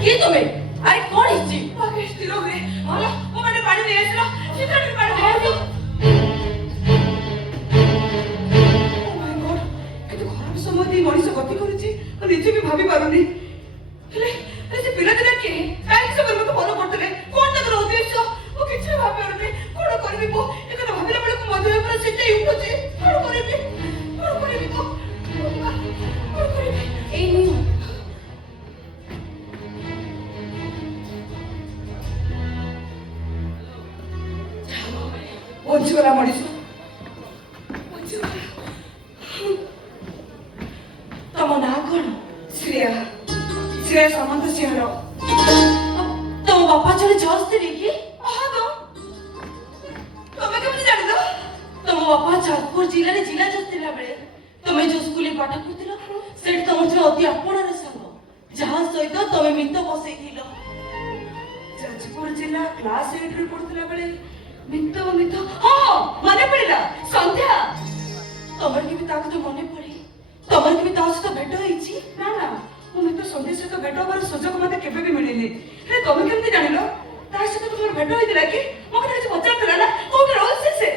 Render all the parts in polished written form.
କିଏ ତମେ? ଆରେ କଣ ହେଇଛି? ଆଗେ ସ୍ଥିର ହୁଏ। ଭଲ ମୋ ମାନେ ପାଣି ନେଇ ଆସିଲ। ଶୀଘ୍ର ଟିକେ ପାଣି ନେଇ ଆସିଲ। ଓ ମାଇ ଗଡ୍, କେତେ ଖରାପ ସମୟ ଦେଇ ମଣିଷ ଗତି କରୁଛି ମୁଁ ନିଜେ ବି ଭାବି ପାରୁନି। ହେଲେ ସେ ପିଲାଦିନ କିଏ? କାହିଁକି ସେମାନେ ମୋତେ ଭଲ କରୁଥିଲେ? କଣ ତାଙ୍କର ଉଦ୍ଦେଶ୍ୟ? ମୁଁ କିଛି ବି ଭାବି ପାରୁନି। କଣ କରିବି ମୁଁ? ଏ କଥା ଭାବିଲା ବେଳକୁ ମଧୁର ପୁରା ଶୀତେଇ ଉଠୁଛି। କଣ କରିବି? କଣ କରିବି ମୁଁ? କଣ କରିବି? ଏଇ ନିଅ। ବଞ୍ଚିଗଲା ମଣିଷ, ବଞ୍ଚିଗଲା। ତମ ନାଁ କଣ? ଶ୍ରେୟା, ଶ୍ରେୟା ସାମନ୍ତ ସିଂହାର। ତମ ବାପା ଜଣେ ଜଜ୍ ଥିଲେ କି? ହଁ ତ, ତମେ କେମିତି ଜାଣିଲ? ତମ ବାପା ଯାଜପୁର ଜିଲ୍ଲାରେ ଜିଲ୍ଲା ଜଜ୍ ଥିଲା ବେଳେ ତମେ ଯୋଉ ସ୍କୁଲରେ ପାଠ ପଢୁଥିଲ ସେଠି ତମର ଜଣେ ଅତି ଆପଣାର ସାଙ୍ଗ ଯାହା ସହିତ ତମେ ମିତ ବସେଇଥିଲ। ଯାଜପୁର ଜିଲ୍ଲା କ୍ଲାସ 8 ରେ ପଢୁଥିଲା ବେଳେ ମିତ ହଁ ମନେ ପଡ଼ିଲା, ସନ୍ଧ୍ୟା। ତମର କେବେ ତା କଥା ମନେ ପଡେ? ତମର କେବେ ତା ସହିତ ଭେଟ ହେଇଛି? ନା ନା, ମୁଁ ମିତ ସନ୍ଧ୍ୟା ସହିତ ଭେଟ ହବାର ସୁଯୋଗ ମତେ କେବେ ବି ମିଳିନି। ହେଲେ ତମେ କେମିତି ଜାଣିଲ? ତା ସହିତ ତୁମର ଭେଟ ହେଇଥିଲା କି? ମୋ କଥା କିଛି ପଚାରୁଥିଲା ନା? କୋଉଠି ରହୁଛି ସେ?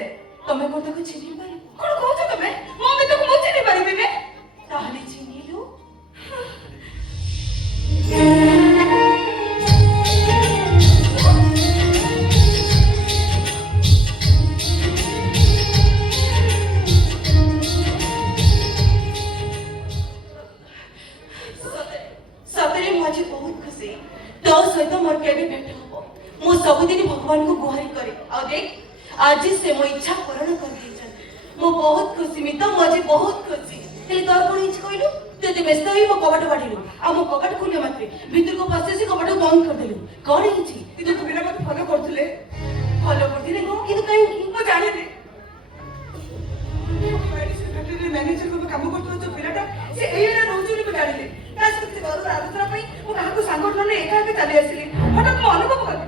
ତମେ କଣ ତାକୁ ଚିହ୍ନି ପାରିବ? କଣ କହୁଛ ତମେ? ମୋ ମିତକୁ ମୁଁ ଚିହ୍ନି ପାରିବିନି? ତାହେଲେ ଚିହ୍ନିଲୁ? ସତରେ ମୁଁ ଆଜି ବହୁତ ଖୁସି। ତୋ ସହିତ ମୋର କେବେ ଭେଟ ହବ ମୁଁ ସବୁଦିନ ଭଗବାନଙ୍କୁ ଗୁହାରି କରେ। ଆଉ ଦେଖ ଆଜି ସେ ମୋ ଇଚ୍ଛା ପୂରଣ କରିଦେଇଛନ୍ତି। ମୁଁ ବହୁତ ଖୁସି ମିତ, ମୁଁ ଆଜି ବହୁତ ଖୁସି। ହେଲେ ତୋର କଣ ହେଇଛି କହିଲୁ? ତୁ ଏତେ ବ୍ୟସ୍ତ ହୋଇ ମୋ କବାଟ ବାଡ଼ିଲୁ ଆଉ ମୋ କବାଟ ଖୋଲିବା ମାତ୍ରେ ଭିତରକୁ ପଶି ଆସି କବାଟକୁ ବନ୍ଦ କରିଦେଲୁ। କଣ ହେଇଛି? କିନ୍ତୁ ପିଲା ମତେ ଫଲୋ କରୁଥିଲେ। ଫଲୋ କରିଥିଲେ କିନ୍ତୁ କାହିଁକି? ମୁଁ ଜାଣିନି। ମେଡିସିନ ଫ୍ୟାକ୍ଟ୍ରିରେ ମ୍ୟାନେଜର ଭାବେ କାମ କରୁଥିବା ଯୋଉ ପିଲାଟା ସେ ଏଇ ଏରିଆ ରହୁଛି ବୋଲି ମୁଁ ଜାଣିଲି। ତା ସହିତ କିଛି ଘରର ଆଲୋଚନା ପାଇଁ ମୁଁ କାହାକୁ ସାଙ୍ଗଠନ ନେଇ ଏକା ଏକା ଚାଲି ଆସିଲି। ହଠାତ୍ ମୁଁ ଅନୁଭବ କଲି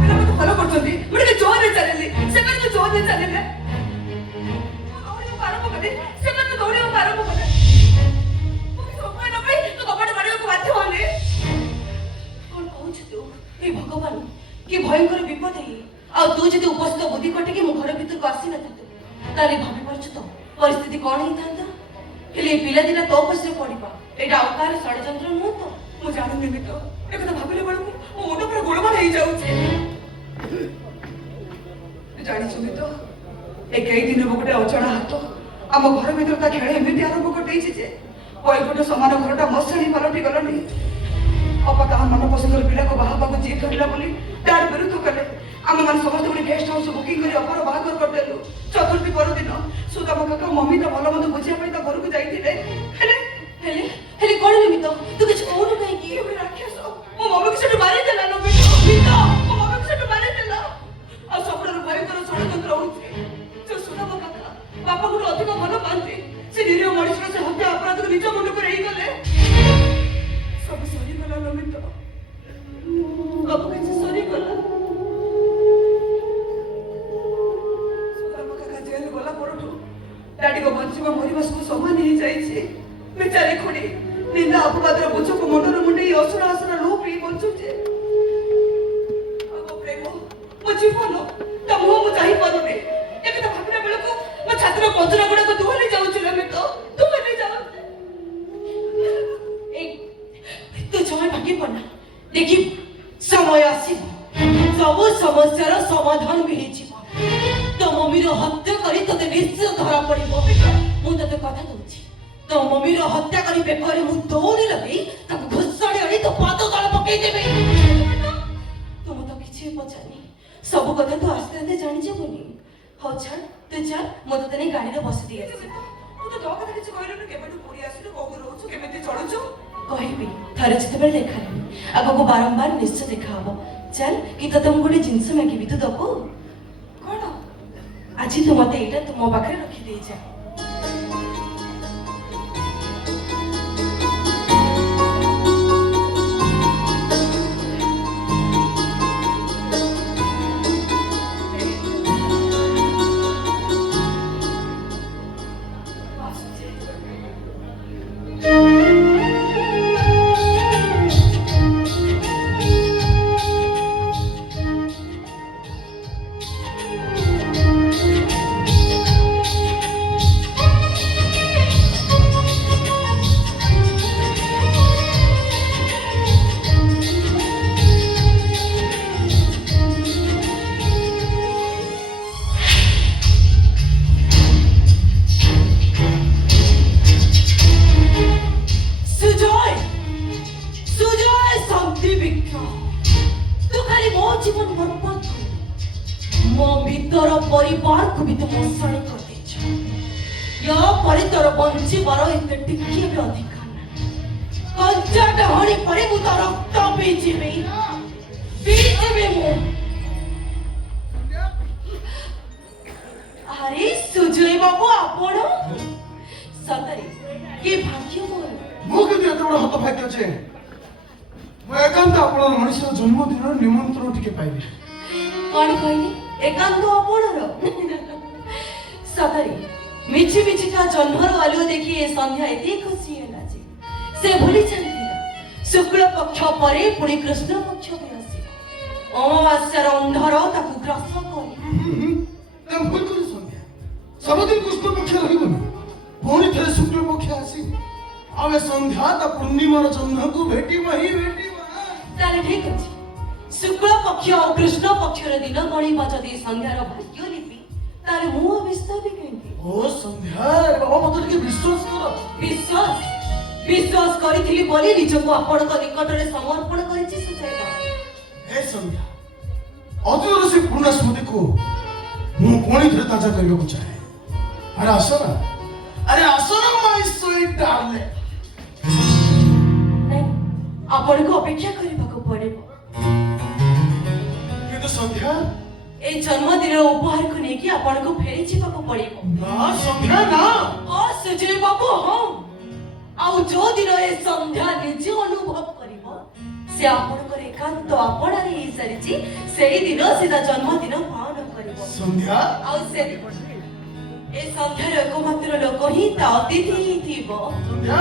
ପିଲା ମତେ ଫଲୋ କରୁଛନ୍ତି। ମୁଁ ଟିକେ ଜୋରରେ ଚାଲିଲି, ସେମାନେ ବି ଜୋରରେ ଚାଲିଲେ। ମୁଁ ଦୌଡ଼ିବାକୁ ଆରମ୍ଭ କଲି, ସେମାନେ ଦୌଡ଼ିବାକୁ ଆରମ୍ଭ କଲେ। ମୁଁ କିଛି ଉପାୟ ନ ପାଇ ତ କବାଟ ବାଡ଼ିବାକୁ ବାଧ୍ୟ ହେଲି। କଣ କହୁଛୁ ତୁ? ହେ ଭଗବାନ, କି ଭୟଙ୍କର ବିପଦ ଇଏ। ଆଉ ତୁ ଯଦି ଉପସ୍ଥିତ ବୁଦ୍ଧି କଟିକି ମୋ ଘର ଭିତରକୁ ଆସିନଥାନ୍ତୁ ତାହେଲେ ଭାବି ପାରୁଛୁ ତ ପରିସ୍ଥିତି କଣ ହେଇଥାନ୍ତା? ହେଲେ ଏ ପିଲାଦିନ ତୋ ପଛରେ ପଡିବା ଏଇଟା ଆଉ କାହାର ଷଡ଼ଯନ୍ତ୍ର ନୁହଁ ତ? ମୁଁ ଜାଣିନି ମିତ, ଏ କଥା ଭାବିଲା ବେଳକୁ ମୋ ମୁଣ୍ଡ ପୁରା ଗୋଳମାଳ ହେଇଯାଉଛି। ଜାଣିଛୁ ମିତ, ଏ କେଇ ଦିନ ହବ ଗୋଟେ ଅଜଣା ହାତ ଆମ ଘର ଭିତରେ ତା ଖେଳ ଏମିତି ଆରମ୍ଭ କରିଦେଇଛି ଯେ ବୈକୁଣ୍ଠ ସମାନ ଘରଟା ମଶାଣି ପାଲଟି ଗଲାଣି। ଅପା ତାହା ମନ ପସନ୍ଦର ପିଲାକୁ ବାହା ହେବାକୁ ଜିଦ୍ ଧରିଲା ବୋଲି ଡାଡ ବିରୁଦ୍ଧ କଲେ। ଆମେମାନେ ସମସ୍ତେ ଗୋଟେ ଗେଷ୍ଟ ହାଉସ ବୁକିଂ କରି ଅପାର ବାହାଘର କରିଦେଲୁ। ଚତୁର୍ଥୀ ପରଦିନ ସୁଦାମ କାକା ମମି ତା ଭଲ ମନ୍ଦ ବୁଝିବା ପାଇଁ ତା ଘରକୁ ଯାଇଥିଲେ। ହେଲେ ହେଲେ ହେଲେ କଣ ନିମିତ? ତୁ କିଛି କହୁନୁ କାହିଁକି? ଇଏ ଗୋଟେ ରାକ୍ଷସ ମୋ ମମିକୁ ସେଠୁ ମାରିଦେଲା। ମିତ ମୋ ମମିକୁ ସେଠୁ ମାରିଦେଲା। ଆଉ ସବୁଠାରୁ ଭୟଙ୍କର ଷଡ଼ଯନ୍ତ୍ର ହଉଛି ଯୋଉ ସୁଦାମ କାକା ବାପାଙ୍କଠୁ ଅଧିକ ଭଲ ପାଆନ୍ତି। ସେ ନିରୀହ ମଣିଷର ସେ ହତ୍ୟା ଅପରାଧକୁ ନିଜ ମୁଣ୍ଡକୁ ନେଇଗଲେ। ସବୁ ସରିଗଲା ନମିତ, ସବୁ କିଛି ସରିଗଲା। ସୁଦାମ କାକା ଜେଲ ଗଲା ପରଠୁ ଡାଡିଙ୍କ ବଞ୍ଚିବା ମରିବା ସବୁ ସମାନ ହେଇଯାଇଛି। ବେଚାରୀ ଖୁଡି ନିନ୍ଦା ଅପବାଦର ବୋଝକୁ ମୁଣ୍ଡରୁ ମୁଣ୍ଡେଇ ଅସନା ଅସନା ଲୁହ ପିଇ ବଞ୍ଚୁଛି। ଆଉ ମୋ ପ୍ରେମ, ମୋ ଜୀବନ, ତା ମୁହଁ ମୁଁ ଚାହିଁ ପାରୁନି। ଏ କଥା ଭାବିଲା ବେଳକୁ ମୋ ଛାତିର ପଞ୍ଜରା ଗୁଡାକ ଦୁହଲି ଯାଉଛି ନମିତ, ଦୁହଲି ଯାଉଛି। ତୁ ଜମା ଭାଙ୍ଗି ପଡନା। ଦେଖିବୁ ସମୟ ଆସିବ, ସବୁ ସମସ୍ୟାର ସମାଧାନ ମିଳିଯିବ। ତୋ ମମିର ହତ୍ୟା କରି ତତେ ନିଶ୍ଚୟ ଧରା ପଡିବ। ମୁଁ ତତେ କଥା ଦଉଛି, ତୋ ମମିର ହତ୍ୟା କରି ବେକରେ ମୁଁ ଦୌଡ଼ି ଲଗେଇ ତାକୁ ଘୋଷାଡ଼ି ଆଣି ତୋ ପାଦ ତଳେ ପକେଇଦେବି। ତୁ ମୁଁ ତ କିଛି ବି ପଚାରିନି, ସବୁ କଥା ତୁ ଆସ୍ତେ ଆସ୍ତେ ଜାଣିଯିବୁନି। ହଉ ଛାଡ, ତୁ ଚାଲ ମୁଁ ତତେ ନେଇ ଗାଡିରେ ବସି ଦିଏ। ତୁ ତ ତୋ କଥା କିଛି କହିଲୁନି। କେବେଠୁ ପୁରୀ ଆସିଲୁ, କୋଉଠି ରହୁଛୁ, କେମିତି ଚଳୁଛୁ? କହିବି ଥରେ ଯେତେବେଳେ ଦେଖା ହେବି ଆଗକୁ ବାରମ୍ବାର ନିଶ୍ଚୟ ଦେଖା ହବ। ଚାଲ କି ତତେ ମୁଁ ଗୋଟେ ଜିନିଷ ମାଗିବି, ତୁ ଦବୁ? କଣ? ଆଜି ତୁ ମତେ ଏଇଟା ତୁ ମୋ ପାଖରେ ରଖିଦେଇଯା। बुद्धि विज्ञ तू खाली मो जीवन बर्बाद कर मो भीतर परिवार को भी तू मशाणी कर देछ या परे तोर बंची बारो एते टिके भी अधिकार ना कंचा डहणी परे मु तो रक्त पीजिबे मु अरे सुजय बाबू आपण सतरे के भाग्य मोर ମୁଁ କିନ୍ତୁ ଏତେ ବଡ଼ ହତଭାଗ୍ୟ ଯେ ମୁଁ ଏକାନ୍ତ ଆପଣଙ୍କ ମଣିଷର ଜନ୍ମଦିନର ନିମନ୍ତ୍ରଣ ଟିକେ ପାଇବି। कौन कहले एकांत आपणर सतरे मिछि मिछि का जन्मर आलो देखि ए संध्या एते खुशी होला जे से भूली जानिथिला शुक्ल पक्ष परे पुणी कृष्ण पक्ष भी आसी अमावास्यार अंधार ताकू ग्रास करे ତେଣୁ ଭୁଲ କରି ସନ୍ଧ୍ୟା ସବୁଦିନ କୃଷ୍ଣ ପକ୍ଷ ରହିବନି ପୁଣି ଥରେ ଶୁକ୍ଳ ପକ୍ଷ ଆସି ଆମେ ସନ୍ଧ୍ୟା ତା ପୂର୍ଣ୍ଣିମାର ଜହ୍ନକୁ ଭେଟିବ ହିଁ ଭେଟିବ ताले ठीक अछि शुक्ल पक्ष और कृष्ण पक्षर दिन गणिबा जदि संध्यार भाग्य लिपि ताले मु अविस्ता भी कहंती ଓ ସନ୍ଧ୍ୟା ବାବା ମତେ ଟିକେ ବିଶ୍ୱାସ କର विश्वास विश्वास करिथिली बोली निजको आपणक निकटरे समर्पण करिछि सुचेता ଏ ସନ୍ଧ୍ୟା ଅତୀତର ସେ ପୁରୁଣା ସ୍ମୃତିକୁ ମୁଁ ପୁଣି ଥରେ ତାଜା କରିବାକୁ ଚାହେଁ ଆରେ ଆସ ନା ମାଇ ସୁଇଟ୍ ଡାର୍ଲିଂ नहीं आपणको अपेक्षा करबाको पड़िबो କିନ୍ତୁ ସନ୍ଧ୍ୟା ए जन्मदिन उपहार को नेकी आपणको फेरी जिबाको पड़िबो ନା ସନ୍ଧ୍ୟା ନା ओ सुजय बाबू हम आउ जो दिन ए संध्या निजे अनुभव करिबो से आपणकर एकांत आपणारे हे सरिछि सेही दिन सीधा जन्मदिन पालन करिबो ସନ୍ଧ୍ୟା आउ से ए संध्यार एकमात्र लोक ही ता अतिथि ही थिबो ସନ୍ଧ୍ୟା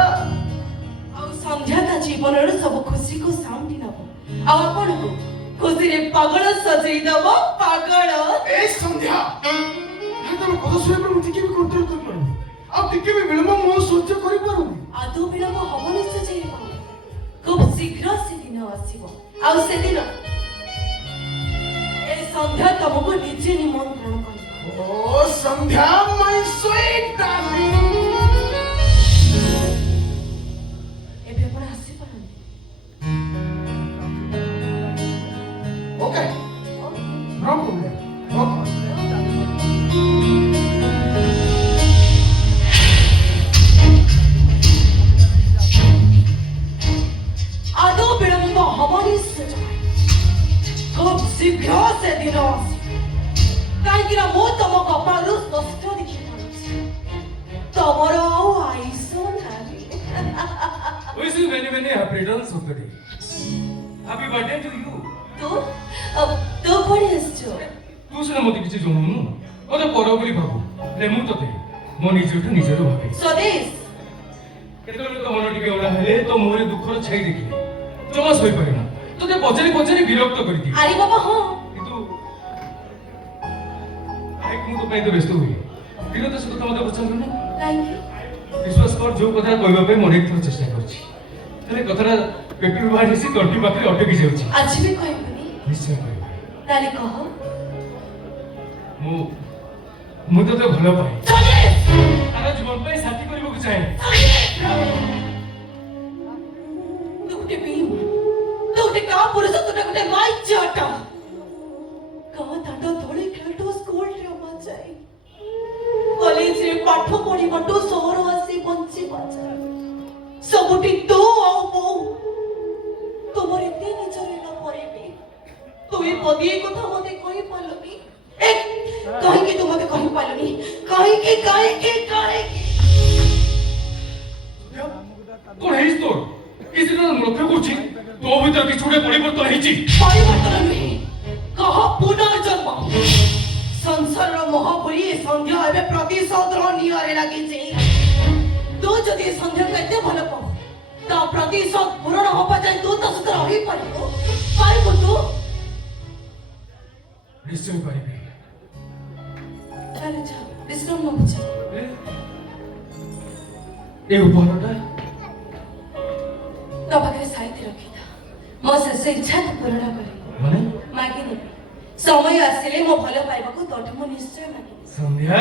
आउ संध्या ता जीवनर सब खुशी को सामने नबो आउ आपणको खुशी रे पागल सजई दबो पागल ଏ ସନ୍ଧ୍ୟା ତମ କଥା ଶୁଣିବା ମୁଁ ଟିକେ ବି କଣ୍ଟ୍ରୋଲ କରିପାରୁନି ଆଉ ଟିକେ ବି ବିଳମ୍ବ ମୁଁ ସହ୍ୟ କରିପାରୁନି आदो विलंब हबनि सजई बाबू खूब शीघ्र से दिन आसीबो आउ से दिन ए संध्या तुमको निजे निमंत्रण करबो ओ सन्ध्या माय स्वीट डार्लिंग एबे आपण आसी पारंती ओके नो प्रॉब्लम ओके आदो विलंब हबनि सजई खूब शीघ्र से दिन आसी काहेकि ना मो तम कपाळରୁ ସ୍ପଷ୍ଟ ଦେଖି ପାରୁଛି ତମର ଆଉ ଆଇସ ନାହିଁ Wish you many happy returns of the day. Happy birthday to you. ତୁ କୋଣି ଆସିଛୁ ତୁ ସିନା ମତେ କିଛି ଜଣଉନୁ ମତେ ପର ବୋଲି ଭାବୁ ହେଲେ ମୁଁ ତତେ ମୋ ନିଜଠୁ ନିଜର ଭାବେ ସ୍ୱଦେଶ କେତେବେଳେ ତ ମନ ଟିକେ ଉଣା ହେଲେ ତ ମୁହଁରେ ଦୁଃଖର ଛାଇ ଦେଖିଲେ ଜମା ଶୋଇପାରେ ନା ତତେ ପଚାରି ପଚାରି ବିରକ୍ତ କରିଦିଏ ଆରେ ବାବା ହଁ କିନ୍ତୁ ଭାଇ ମୁଁ ତ ପାଇଁ ତ ବ୍ୟସ୍ତ ହୁଏ ବିରତ ସେ କଥା ମତେ ପଚାରିଲୁ ନା କାହିଁକି ବିଶ୍ୱାସ କର ଯୋଉ କଥା କହିବା ପାଇଁ ମୁଁ ଅନେକ ଥର ଚେଷ୍ଟା କରିଛି ହେଲେ କଥାଟା ପେଟରୁ ବାହାରି ଆସି ତଣ୍ଟି ପାଖରେ ଅଟକି ଯାଉଛି ଆଜି ବି କହିବୁନି ନିଶ୍ଚୟ କହିବି ତାହେଲେ କହ ମୁଁ ତତେ ଭଲ ପାଏ ସ୍ୱଦେଶ ସାରା ଜୀବନ ପାଇଁ ସାଥୀ କରିବାକୁ ଚାହେଁ ତୁ ଗୋଟେ ଭୀମ ତୁ ଗୋଟେ କା ପୁରୁଷ ତୁ ଗୋଟେ ମାଇଚାଟ କା ଦାଣ୍ଡ ଧଳି ଖେଳଟୁ ସ୍କୁଲରେ ଅମା ଯାଏ କଲେଜରେ ପାଠ ପଢିବାଠୁ ସହର ଆସି ବଞ୍ଚିବା ଯାଏ ସବୁଠି ତୁ ଆଉ ବୋଉ ତୁମର ଏତେ ନିଜର ହେଲା ପରେ ବି ତୁମେ ପଦିଏ କଥା ମତେ କହିପାରିଲନି କାହିଁକି ତୁ ମତେ କହିପାରିଲନି କାହିଁକି କଣ ହେଇଛି ତୋର କିଛି ଦିନ ଲକ୍ଷ୍ୟ କରୁଛି ତୋ ଭିତରେ କିଛି ଗୋଟେ ପରିବର୍ତ୍ତନ ହେଇଛି ପରିବର୍ତ୍ତନ ନୁହେଁ କହ ପୁନର୍ଜନ୍ମ ସଂସାରର ମହାପୁରୀ ଏ ସନ୍ଧ୍ୟା ଏବେ ପ୍ରତିଶୋଧର ନିଆରେ ଲାଗିଛି ତୁ ଯଦି ଏ ସନ୍ଧ୍ୟାକୁ ଏତେ ଭଲ ପାଉ ତା ପ୍ରତିଶୋଧ ପୂରଣ ହବା ଯାଏ ତୁ ତା ସହିତ ରହିପାରିବୁ ତୁ ନିଶ୍ଚୟ ପାରିବି ଚାଲେ ଯା ବିଶ୍ରାମ ନବୁଛି ଏ ଉପହାରଟା ତୋ ପାଖରେ ସାଇତି ରଖିଥା ମୋ ଶେଷ ଇଚ୍ଛା ତୁ ପୂରଣ କରିବୁ ମାନେ ମାଗି ନେବି ସମୟ ଆସିଲେ ମୋ ଭଲ ପାଇବାକୁ ତୋଠୁ ମୁଁ ନିଶ୍ଚୟ ମାଗିବି ସନ୍ଧ୍ୟା